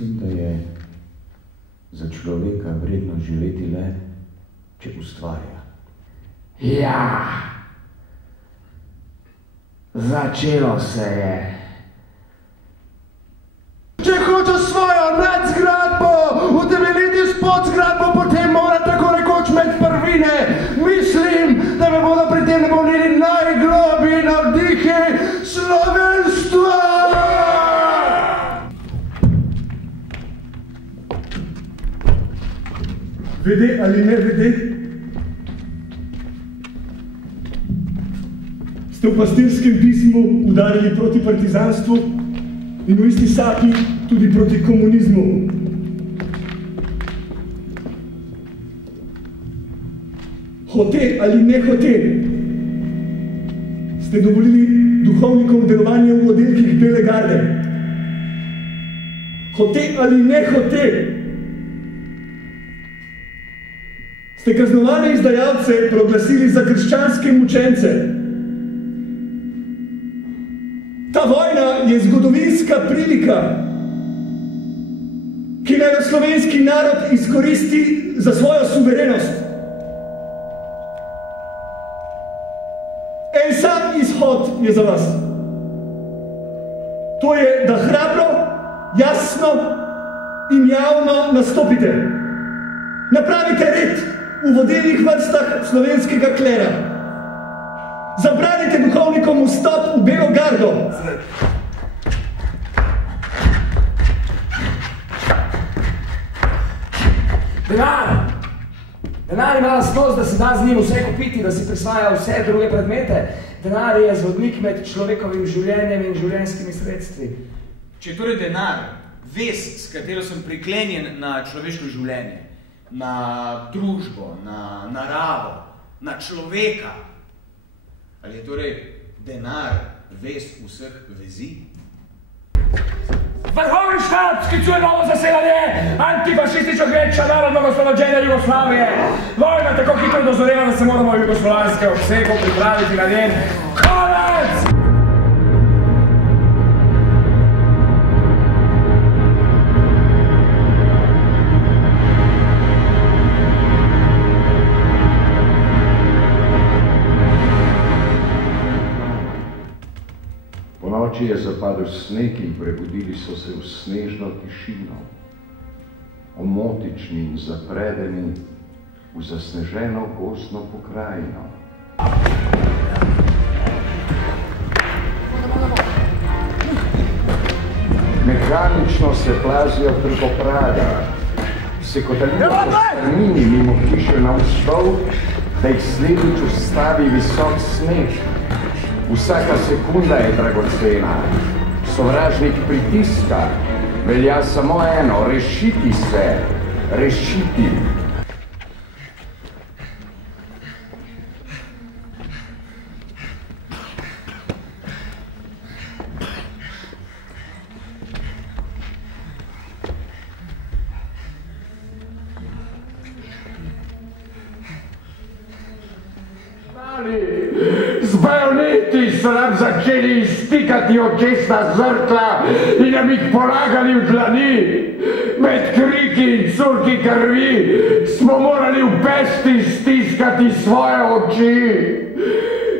Mislim, da je za človeka vredno živeti le, če ustvarja. Ja, začelo se je. Če hoče svojo nadzgradbo utemeljiti s podzgradbo, potem mora tako rekoč med prvine. Mislim, da me bodo pri tem napolnili najglobji navdihi slovenstva! Vede ali ne vede, ste v pastirskem pismu udarili proti partizanstvu in v isti sapi tudi proti komunizmu. Hote ali ne hote, ste dovolili duhovnikom delovanje v oddelkih Bele garde. Hote ali ne hote, ste kaznovane izdajalce proglasili za krščanske mučence. Ta vojna je zgodovinska prilika, ki naj jo slovenski narod izkoristi za svojo suverenost. En sam izhod je za vas. To je, da hrabro, jasno in javno nastopite. Napravite red v vodilnih vrstah slovenskega klera. Zabranite duhovnikom vstop v Belo gardo. Denar! Denar ima lastnost, da se da z njim vse kupiti, da si prisvaja vse druge predmete. Denar je zvodnik med človekovim življenjem in življenjskimi sredstvi. Če je torej denar vez, s katero sem priklenjen na človeško življenje, na družbo, na naravo, na človeka, ali je torej denar vez vseh vezi? Vrhovni štab sklicuje novo zasedanje antifašistično greča narodnog oslobođenja Jugoslavije. Vojna tako hitro dozoreva, da se moramo v jugoslovanske obsegu pripraviti na njen konec! Ponoči je zapadel sneg in prebudili so se v snežno tišino, omotični in zapredeni v zasneženo gozdno pokrajino. Mehanično se plazijo preko Praga, se kotalijo po strmini mimo hiše navzdol, da jih sledeč ustavi visok sneg. Vsaka sekunda je dragocena, sovražnik pritiska, velja samo eno, rešiti se, rešiti. Z bajoneti so nam začeli iztikati očesna zrtla in nam jih polagali v dlani. Med kriki in curki krvi smo morali v pesti stiskati svoje oči.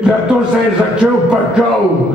Nato se je začel pekel.